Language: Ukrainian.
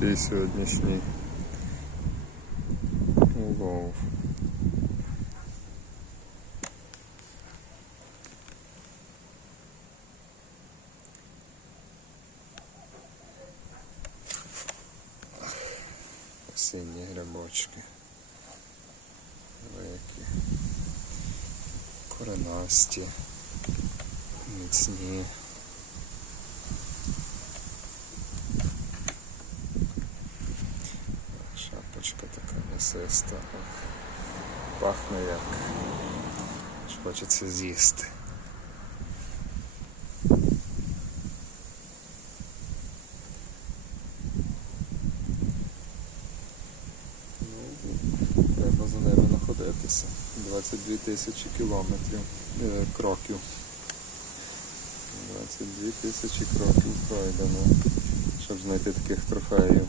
такий сьогоднішній улов. Осінні грибочки. Великі. Коренасті. Міцні. М'ясиста. Пахне як. Хочеться з'їсти. Ну, треба за ними знаходитися. 22 тисячі кілометрів е, кроків. 22 тисячі кроків пройдено, щоб знайти таких трофеїв.